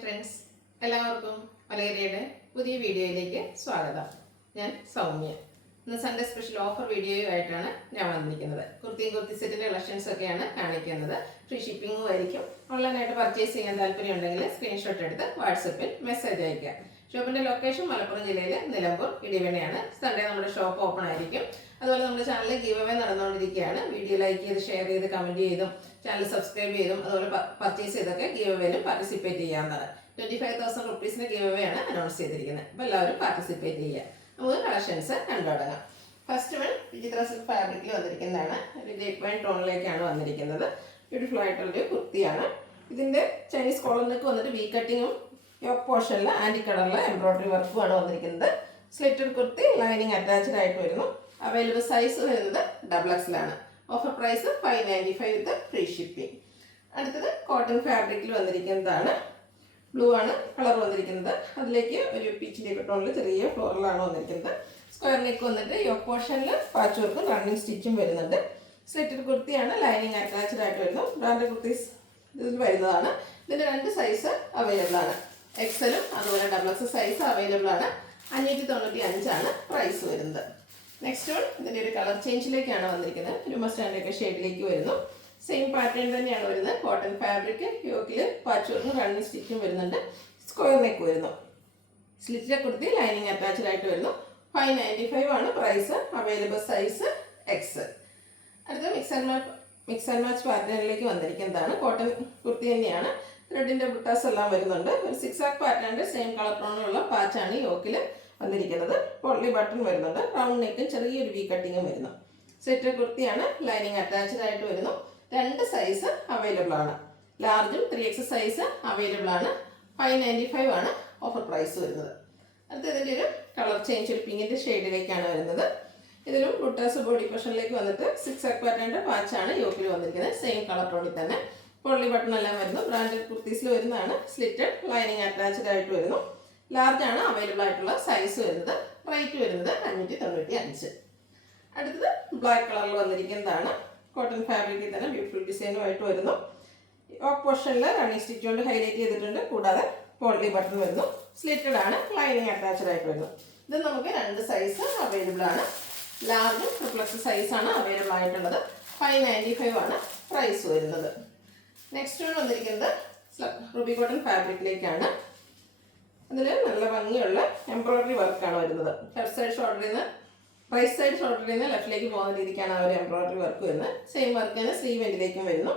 Friends, എല്ലാവർക്കും മലയരയുടെ പുതിയ വീഡിയോയിലേക്ക് സ്വാഗതം. ഞാൻ സൗമ്യ. ഇന്ന് സൺഡേ സ്പെഷ്യൽ ഓഫർ വീഡിയോയുമായിട്ടാണ് ഞാൻ വന്നിരിക്കുന്നത്. കുർത്തി സെറ്റിൻ്റെ കളക്ഷൻസ് ഒക്കെയാണ് കാണിക്കുന്നത്. ഫ്രീ ഷിപ്പിംഗും ആയിരിക്കും. ഓൺലൈനായിട്ട് പർച്ചേസ് ചെയ്യാൻ താല്പര്യം ഉണ്ടെങ്കിൽ സ്ക്രീൻഷോട്ട് എടുത്ത് വാട്സപ്പിൽ മെസ്സേജ് അയക്കുക. ഷോപ്പിൻ്റെ ലൊക്കേഷൻ മലപ്പുറം ജില്ലയിലെ നിലമ്പൂർ ഇടിവണ്ണയാണ്. സൺഡേ നമ്മുടെ ഷോപ്പ് ഓപ്പൺ ആയിരിക്കും. അതുപോലെ നമ്മുടെ ചാനലിൽ ഗീവ് അവേ നടന്നുകൊണ്ടിരിക്കുകയാണ്. വീഡിയോ ലൈക്ക് ചെയ്ത് ഷെയർ ചെയ്ത് കമൻറ്റ് ചെയ്തും ചാനൽ സബ്സ്ക്രൈബ് ചെയ്തും അതുപോലെ പർച്ചേസ് ചെയ്തൊക്കെ ഗീവ് അവേയിലും പാർട്ടിസിപ്പേറ്റ് ചെയ്യാവുന്നതാണ്. 25,000 റുപ്പീസിന് ഗീവ് അവേ ആണ് അനൗൺസ് ചെയ്തിരിക്കുന്നത്. അപ്പോൾ എല്ലാവരും പാർട്ടിസിപ്പേറ്റ് ചെയ്യുക. നമുക്ക് കളക്ഷൻസ് കണ്ടു തുടങ്ങാം. ഫസ്റ്റ് വൺ വിചിത്ര സിൽക്ക് ഫാബ്രിക്കിൽ വന്നിരിക്കുന്നതാണ്. ഒരു ഗ്രേപ്പ് വൈൻ ടോണിലേക്കാണ് വന്നിരിക്കുന്നത്. ബ്യൂട്ടിഫുൾ ആയിട്ടുള്ളൊരു കുർത്തിയാണ്. ഇതിൻ്റെ ചൈനീസ് കോളർ നെക്ക് വന്നിട്ട് വി കട്ടിങ്ങും യോക്ക് പോർഷനിൽ ആൻറ്റി കളറിലെ എംബ്രോയിഡറി വർക്കുമാണ് വന്നിരിക്കുന്നത്. സ്ലിറ്റഡ് കുർത്തി ലൈനിങ് അറ്റാച്ച്ഡ് ആയിട്ട് വരുന്നു. അവൈലബിൾ സൈസ് വരുന്നത് XXL. Offer price 595 with free shipping. അടുത്തത് കോട്ടൺ ഫാബ്രിക്കിൽ വന്നിരിക്കുന്നതാണ്. ബ്ലൂ ആണ് കളർ വന്നിരിക്കുന്നത്. അതിലേക്ക് ഒരു പീച്ചിൻ്റെ ടോണിൽ ചെറിയ ഫ്ലോറലാണ് വന്നിരിക്കുന്നത്. സ്ക്വയർ നെക്ക് വന്നിട്ട് യോക്ക് പോർഷനിൽ പാച്ച് വർക്കും റണ്ണിങ് സ്റ്റിച്ചും വരുന്നുണ്ട്. സ്ലിറ്റഡ് കുർത്തിയാണ്, ലൈനിങ് അറ്റാച്ച്ഡ് ആയിട്ട് വരുന്നു. ബ്രാൻഡ് കുർത്തീസ് ഇതിൽ വരുന്നതാണ്. ഇതിൻ്റെ 2 സൈസ് അവൈലബിൾ ആണ്. എക്സലും അതുപോലെ XXL സൈസ് അവൈലബിൾ ആണ്. 595 പ്രൈസ് വരുന്നത്. നെക്സ്റ്റ് വൺ ഇതിൻ്റെ ഒരു കളർ ചേഞ്ചിലേക്കാണ് വന്നിരിക്കുന്നത്. ഒരു മസ്റ്റാൻഡൊക്കെ ഷെയ്ഡിലേക്ക് വരുന്നു. സെയിം പാറ്റേൺ തന്നെയാണ് വരുന്നത്. കോട്ടൺ ഫാബ്രിക്, യോക്കിൽ പാച്ച് വർക്കും റണ്ണിങ് സ്റ്റിച്ചും വരുന്നുണ്ട്. സ്ക്വയർ നെക്ക് വരുന്നു. സ്ലിറ്റ് കുർത്തി ലൈനിങ് അറ്റാച്ച്ഡ് ആയിട്ട് വരുന്നു. 595 പ്രൈസ്. Available size X. അടുത്ത മിക്സ് ആൻഡ് മാച്ച് പാറ്റേണിലേക്ക് വന്നിരിക്കുന്നതാണ്. കോട്ടൺ കുർത്തി തന്നെയാണ്. ത്രെഡിൻ്റെ ബുട്ടാസ് എല്ലാം വരുന്നുണ്ട്. ഒരു 6 പാറ്റേണിൻ്റെ സെയിം കളർ ടോണിലുള്ള പാച്ചാണ് യോക്കിൽ വന്നിരിക്കുന്നത്. പൊള്ളി ബട്ടൺ വരുന്നുണ്ട്. റൗണ്ട് നെക്കും ചെറിയൊരു വി കട്ടിങ്ങും വരുന്നു. സെറ്റ് കുർത്തിയാണ്, ലൈനിങ് അറ്റാച്ച്ഡ് ആയിട്ട് വരുന്നു. 2 സൈസ് അവൈലബിൾ ആണ്. ലാർജും 3X സൈസ് അവൈലബിൾ ആണ്. 595 ഓഫർ പ്രൈസ് വരുന്നത്. അടുത്ത ഇതിൻ്റെ ഒരു കളർ ചേഞ്ച്, ഒരു പിങ്കിൻ്റെ ഷെയ്ഡിലേക്കാണ് വരുന്നത്. ഇതിലും ബുട്ടാസ് ബോഡി പോർഷനിലേക്ക് വന്നിട്ട് 6 പാറ്റേണിൻ്റെ പാച്ചാണ് യോക്കിൽ വന്നിരിക്കുന്നത്. സെയിം കളർ ടോണിൽ തന്നെ പൊള്ളി ബട്ടൺ എല്ലാം വരുന്നു. ബ്രാൻഡഡ് കുർത്തീസിൽ വരുന്നതാണ്. സ്ലിറ്റഡ് ലൈനിങ് അറ്റാച്ച്ഡ് ആയിട്ട് വരുന്നു. ലാർജ് ആണ് അവൈലബിൾ ആയിട്ടുള്ള സൈസ് വരുന്നത്. റേറ്റ് വരുന്നത് 595. അടുത്തത് ബ്ലാക്ക് കളറിൽ വന്നിരിക്കുന്നതാണ്. കോട്ടൺ ഫാബ്രിക്കിൽ തന്നെ ബ്യൂട്ടിഫുൾ ഡിസൈനുമായിട്ട് വരുന്നു. യോക്ക് പോർഷനിൽ റണ്ണിങ് സ്റ്റിച്ച് കൊണ്ട് ഹൈലൈറ്റ് ചെയ്തിട്ടുണ്ട്. കൂടാതെ പോളി ബട്ടൺ വരുന്നു. സ്ലിറ്റഡ് ആണ്, ലൈനിങ് അറ്റാച്ച്ഡ് ആയിട്ട് വരുന്നു. ഇത് നമുക്ക് 2 സൈസ് അവൈലബിൾ ആണ്. ലാർജും XXL സൈസാണ് അവൈലബിൾ ആയിട്ടുള്ളത്. 595 പ്രൈസ് വരുന്നത്. നെക്സ്റ്റ് വൺ വന്നിരിക്കുന്നത് റുബി കോട്ടൺ ഫാബ്രിക്കിലേക്കാണ്. അതിൽ നല്ല ഭംഗിയുള്ള എംബ്രോയിഡറി വർക്കാണ് വരുന്നത്. ലെഫ്റ്റ് സൈഡ് ഷോൾഡറിൽ നിന്ന് റൈറ്റ് സൈഡ് ഷോൾഡറിൽ നിന്ന് ലെഫ്റ്റിലേക്ക് പോകുന്ന രീതിക്കാണ് ആ ഒരു എംബ്രോയിഡറി വർക്ക് വരുന്നത്. സെയിം വർക്ക് തന്നെ സ്ലീവ് എൻഡിലേക്കും വരുന്നു.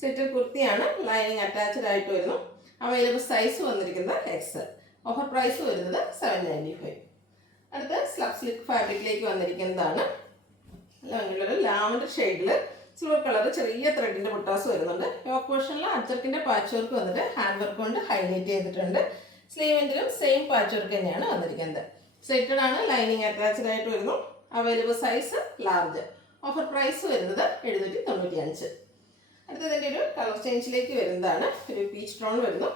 സെറ്റഡ് കുർത്തിയാണ്, ലൈനിങ് അറ്റാച്ച്ഡ് ആയിട്ട് വരുന്നു. അവൈലബിൾ സൈസ് വന്നിരിക്കുന്നത് എക്സ്. ഓഫർ പ്രൈസ് വരുന്നത് 795. അടുത്ത സ്ലബ് സിൽക്ക് ഫാബ്രിക്കിലേക്ക് വന്നിരിക്കുന്നതാണ്. നല്ല ഭംഗിയുള്ളൊരു ലാവൻഡർ ഷെയ്ഡിൽ സിൽവർ കളർ ചെറിയ ത്രെഡിൻ്റെ ബുട്ടാസ് വരുന്നുണ്ട്. യോക്ക് പോർഷനിൽ അച്ചർക്കിൻ്റെ പാച്ച് വർക്ക് വന്നിട്ട് ഹാൻഡ് വർക്ക് കൊണ്ട് ഹൈലൈറ്റ് ചെയ്തിട്ടുണ്ട്. സ്ലീവെൻറ്റിലും സെയിം പാച്ച് വർക്ക് തന്നെയാണ് വന്നിരിക്കുന്നത്. സെറ്റഡ് ആണ്, ലൈനിങ് അറ്റാച്ച്ഡ് ആയിട്ട് വരുന്നു. Available size large. Offer price വരുന്നത് 795. അടുത്തതിൻ്റെ ഒരു കളർ ചേഞ്ചിലേക്ക് വരുന്നതാണ്. ഒരു പീച്ച് ടോൺ വരുന്നു.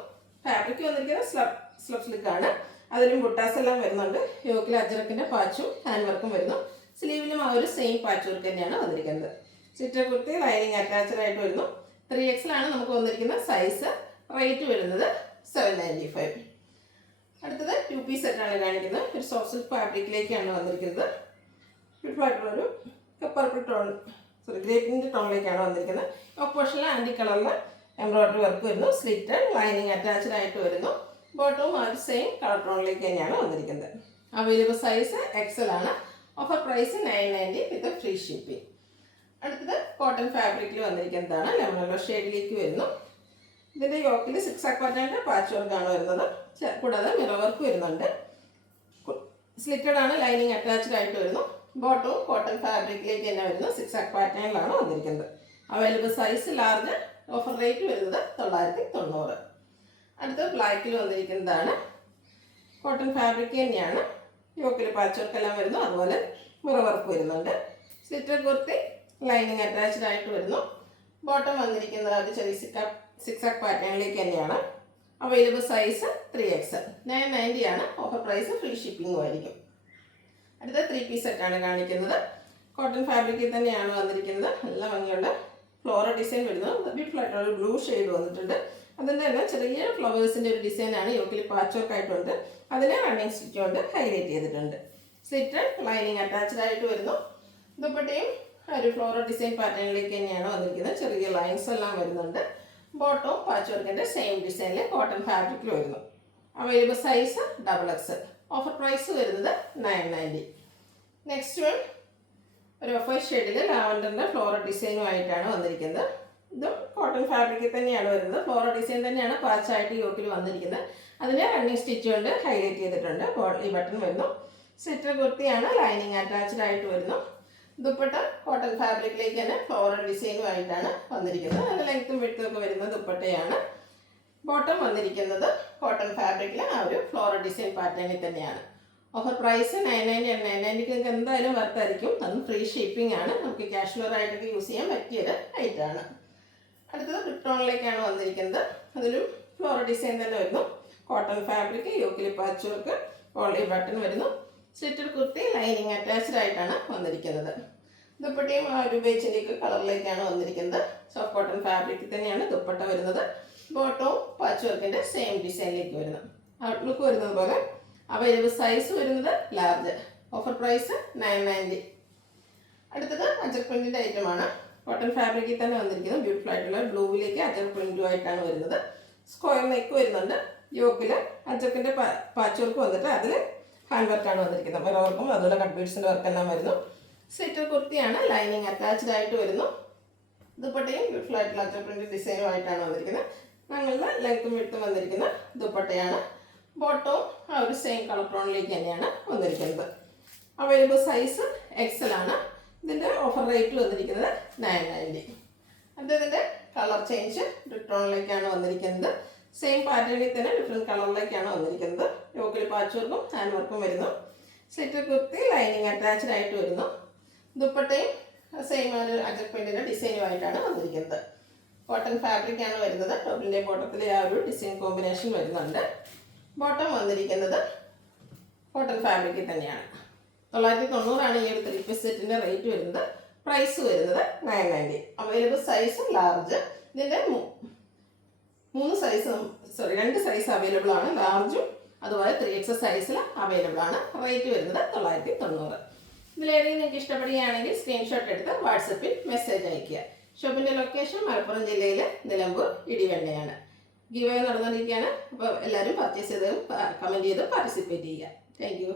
ഫാബ്രിക് വന്നിരിക്കുന്നത് സ്ലബ് സിൽക്കാണ്. അതിലും ബുട്ടാസ് എല്ലാം വരുന്നുണ്ട്. യോക്കിൽ അജറക്കിൻ്റെ പാച്ചും ഹാൻഡ് വർക്കും വരുന്നു. സ്ലീവിലും ആ ഒരു സെയിം പാച്ച് വർക്ക് തന്നെയാണ് വന്നിരിക്കുന്നത്. സിറ്റർ കുർത്തി ലൈനിങ് അറ്റാച്ച്ഡ് ആയിട്ട് വരുന്നു. 3XL നമുക്ക് വന്നിരിക്കുന്ന സൈസ്. റേറ്റ് വരുന്നത് 795. അടുത്തത് 2 പീസ് സെറ്റാണ് കാണിക്കുന്നത്. ഒരു സോഫ്റ്റ് സിൽക്ക് ഫാബ്രിക്കിലേക്കാണ് വന്നിരിക്കുന്നത്. ബ്യൂട്ടിഫുള്ളായിട്ടുള്ളൊരു പർപ്പിൾ ടോൺ, ഗ്രേപ്പിൻ്റെ ടോണിലേക്കാണ് വന്നിരിക്കുന്നത്. യോക്ക് പോർഷനിൽ ആൻറ്റി കളറിൽ എംബ്രോയിഡറി വർക്ക് വരുന്നു. സ്ലിറ്റഡ് ലൈനിങ് അറ്റാച്ച്ഡ് ആയിട്ട് വരുന്നു. ബോട്ടവും ആ ഒരു സെയിം കളർ ടോണിലേക്ക് തന്നെയാണ് വന്നിരിക്കുന്നത്. അവൈലബിൾ സൈസ് XL ആണ്. Offer price 990 with free shipping. അടുത്തത് കോട്ടൺ ഫാബ്രിക്കിൽ വന്നിരിക്കുന്നതാണ്. ലെമൺ യെല്ലോ ഷെയ്ഡിലേക്ക് വരുന്നു. ഇതിൻ്റെ യോക്കിൽ 6 പാറ്റേണിൻ്റെ പാച്ച് വർക്കാണ് വരുന്നത്. കൂടാതെ മിറർ വർക്ക് വരുന്നുണ്ട്. സ്ലിറ്റഡ് ആണ്, ലൈനിങ് അറ്റാച്ച്ഡ് ആയിട്ട് വരുന്നു. ബോട്ടവും കോട്ടൺ ഫാബ്രിക്കിലേക്ക് തന്നെ വരുന്നു. 6 പാറ്റേണിലാണ് വന്നിരിക്കുന്നത്. Available size large. Offer rate വരുന്നത് 990. അടുത്ത ബ്ലാക്കിൽ വന്നിരിക്കുന്നതാണ്. കോട്ടൺ ഫാബ്രിക് തന്നെയാണ്. യോക്കിൽ പാച്ച് വർക്ക് എല്ലാം വരുന്നു. അതുപോലെ മിറർ വർക്ക് വരുന്നുണ്ട്. സ്ലിറ്റഡ് കുർത്തി ലൈനിങ് അറ്റാച്ച്ഡ് ആയിട്ട് വരുന്നു. ബോട്ടം വന്നിരിക്കുന്നത് ഒരു ചെറിയ 6 പാറ്റേണിലേക്ക് തന്നെയാണ്. Available size 3XL. 990 offer price. Free ഷിപ്പിംഗും ആയിരിക്കും. അടുത്ത 3 പീസ് സെറ്റാണ് കാണിക്കുന്നത്. കോട്ടൺ ഫാബ്രിക്കിൽ തന്നെയാണ് വന്നിരിക്കുന്നത്. നല്ല ഭംഗിയുള്ള ഫ്ലോറൽ ഡിസൈൻ വരുന്നത്. ബ്യൂട്ടിഫുൾ ആയിട്ടുള്ള ബ്ലൂ ഷെയ്ഡ് വന്നിട്ടുണ്ട്. അതിൻ്റെ തന്നെ ചെറിയ ഫ്ലവേഴ്സിൻ്റെ ഒരു ഡിസൈനാണ് യോക്കിൽ പാച്ച് വർക്ക് ആയിട്ടുണ്ട്. അതിനെ റണ്ണിങ് സ്റ്റിച്ച് കൊണ്ട് ഹൈലൈറ്റ് ചെയ്തിട്ടുണ്ട്. സ്ലിറ്റ് ലൈനിങ് അറ്റാച്ച്ഡ് ആയിട്ട് വരുന്നു. ദുപ്പട്ടയും ഒരു ഫ്ലോറൽ ഡിസൈൻ പാറ്റേണിലേക്ക് തന്നെയാണ് വന്നിരിക്കുന്നത്. ചെറിയ ലൈൻസ് എല്ലാം വരുന്നുണ്ട്. ബോട്ടവും പാച്ച് വർക്കിൻ്റെ സെയിം ഡിസൈനിൽ കോട്ടൺ ഫാബ്രിക്കിൽ വരുന്നു. Available size XXL. Offer price വരുന്നത് 990. നെക്സ്റ്റ് വൺ ഒരു ഓഫ് വൈറ്റ് ഷെയ്ഡിൽ ലാവൻഡറിൻ്റെ ഫ്ലോറൽ ഡിസൈനുമായിട്ടാണ് വന്നിരിക്കുന്നത്. ഇതും കോട്ടൺ ഫാബ്രിക്കിൽ തന്നെയാണ് വരുന്നത്. ഫ്ലോറൽ ഡിസൈൻ തന്നെയാണ് പാച്ചായിട്ട് യോക്കിൽ വന്നിരിക്കുന്നത്. അതിനെ റണ്ണിങ് സ്റ്റിച്ച് കൊണ്ട് ഹൈലൈറ്റ് ചെയ്തിട്ടുണ്ട്. ഈ ബട്ടൺ വരുന്നു. സെറ്റർ കുർത്തിയാണ്, ലൈനിങ് അറ്റാച്ച്ഡ് ആയിട്ട് വരുന്നു. ദുപ്പട്ട കോട്ടൺ ഫാബ്രിക്കിലേക്ക് തന്നെ ഫ്ലോറൽ ഡിസൈനുമായിട്ടാണ് വന്നിരിക്കുന്നത്. അതിന് ലെങ്ത്തും വിഡ്ത്തും ഒക്കെ വരുന്ന ദുപ്പട്ടയാണ്. ബോട്ടം വന്നിരിക്കുന്നത് കോട്ടൺ ഫാബ്രിക്കിൽ ആ ഒരു ഫ്ലോറൽ ഡിസൈൻ പാറ്റേണിൽ തന്നെയാണ്. ഓഫർ പ്രൈസ് 990 ആണ്. 990 നിങ്ങൾക്ക് എന്തായാലും വർത്തായിരിക്കും. അതും ഫ്രീ ഷിപ്പിംഗ് ആണ്. നമുക്ക് കാഷ്വൽ ആയിട്ടൊക്കെ യൂസ് ചെയ്യാൻ പറ്റിയൊരു ഐറ്റമാണ്. അടുത്തത് റിട്ടോണിലേക്കാണ് വന്നിരിക്കുന്നത്. അതിലും ഫ്ലോറൽ ഡിസൈൻ തന്നെ വരുന്നു. കോട്ടൺ ഫാബ്രിക്, യോക്കിൽ പാച്ച് വർക്ക്, ഓൾറെഡി ബട്ടൺ വരുന്നു. സ്ലിറ്റഡ് കുർത്തി ലൈനിങ് അറ്റാച്ച്ഡ് ആയിട്ടാണ് വന്നിരിക്കുന്നത്. ദുപ്പട്ടയും ആ ഒരു ബേച്ചിലേക്ക് കളറിലേക്കാണ് വന്നിരിക്കുന്നത്. സോഫ്റ്റ് കോട്ടൺ ഫാബ്രിക്കിൽ തന്നെയാണ് ദുപ്പട്ട വരുന്നത്. ബോട്ടവും പാച്ച് വർക്കിൻ്റെ സെയിം ഡിസൈനിലേക്ക് വരുന്നു. ഔട്ട്ലുക്ക് വരുന്നത് പോലെ അവൈലബിൾ സൈസ് വരുന്നത് ലാർജ്. Offer price 990. അടുത്തത് അജർ പ്രിന്റിൻ്റെ ഐറ്റമാണ്. കോട്ടൺ ഫാബ്രിക്കിൽ തന്നെ വന്നിരിക്കുന്നത്. ബ്യൂട്ടിഫുൾ ആയിട്ടുള്ള ബ്ലൂവിലേക്ക് അജർ പ്രിന്റുമായിട്ടാണ് വരുന്നത്. സ്ക്വയർ നെക്ക് വരുന്നുണ്ട്. യോക്കിൽ അജർക്കിൻ്റെ പാച്ച് വർക്ക് വന്നിട്ട് അതിൽ ഹാൻഡ് വർക്കാണ് വന്നിരിക്കുന്നത്. മിറവർക്കും അതുപോലെ കട്ട് ബീഡ്സിൻ്റെ വർക്കെല്ലാം വരുന്നു. സ്ലിറ്റർ കുർത്തിയാണ്, ലൈനിങ് അറ്റാച്ച്ഡ് ആയിട്ട് വരുന്നു. ദുപ്പട്ടയും ബ്യൂട്ടിഫുൾ ആയിട്ടുള്ള അജർ പ്രിന്റ് ഡിസൈനുമായിട്ടാണ് വന്നിരിക്കുന്നത്. ഞങ്ങളുടെ ലെങ്ത്തും വിഡ്ത്തും വന്നിരിക്കുന്ന ദുപ്പട്ടയാണ്. ബോട്ടവും ആ ഒരു സെയിം കളർ ടോണിലേക്ക് തന്നെയാണ് വന്നിരിക്കുന്നത്. അവൈലബിൾ സൈസ് XL ആണ്. ഇതിൻ്റെ ഓഫർ റേറ്റ് വന്നിരിക്കുന്നത് 990. അതിൻ്റെ കളർ ചേഞ്ച് റിട്ടോണിലേക്കാണ് വന്നിരിക്കുന്നത്. സെയിം പാറ്റേണിൽ തന്നെ ഡിഫറെൻറ്റ് കളറിലേക്കാണ് വന്നിരിക്കുന്നത്. യോക്കിൽ പാച്ച് വർക്കും ഹാൻഡ് വർക്കും വരുന്നു. സ്ലിറ്റർ കുർത്തി ലൈനിങ് അറ്റാച്ച്ഡ് ആയിട്ട് വരുന്നു. ദുപ്പട്ടയും സെയിം ഒരു അജർ പ്രിന്റിൻ്റെ ഡിസൈനുമായിട്ടാണ് വന്നിരിക്കുന്നത്. കോട്ടൺ ഫാബ്രിക്കാണ് വരുന്നത്. ടോപ്പിൻ്റെ ബോട്ടത്തിലെ ആ ഒരു ഡിസൈൻ കോമ്പിനേഷൻ വരുന്നുണ്ട്. ബോട്ടം വന്നിരിക്കുന്നത് കോട്ടൺ ഫാബ്രിക്കിൽ തന്നെയാണ്. 990 ഈ ഒരു 3 പീസ് സെറ്റിൻ്റെ റേറ്റ് വരുന്നത്. പ്രൈസ് വരുന്നത് 990. Available size large. ഇതിൻ്റെ 2 സൈസ് അവൈലബിൾ ആണ്. ലാർജും അതുപോലെ 3XL സൈസിൽ അവൈലബിൾ ആണ്. റേറ്റ് വരുന്നത് 990. ഇതിലേതെങ്കിലും നിങ്ങൾക്ക് ഇഷ്ടപ്പെടുകയാണെങ്കിൽ സ്ക്രീൻഷോട്ട് എടുത്ത് വാട്സപ്പിൽ മെസ്സേജ് അയയ്ക്കുക. ഷോപ്പിൻ്റെ ലൊക്കേഷൻ മലപ്പുറം ജില്ലയിലെ നിലമ്പൂർ ഇടിവണ്ണയാണ്. ഗിവ് അവേ നടന്നുകൊണ്ടിരിക്കുകയാണ്. അപ്പോൾ എല്ലാവരും പർച്ചേസ് ചെയ്ത് കമൻറ്റ് ചെയ്ത് പാർട്ടിസിപ്പേറ്റ് ചെയ്യുക. Thank you.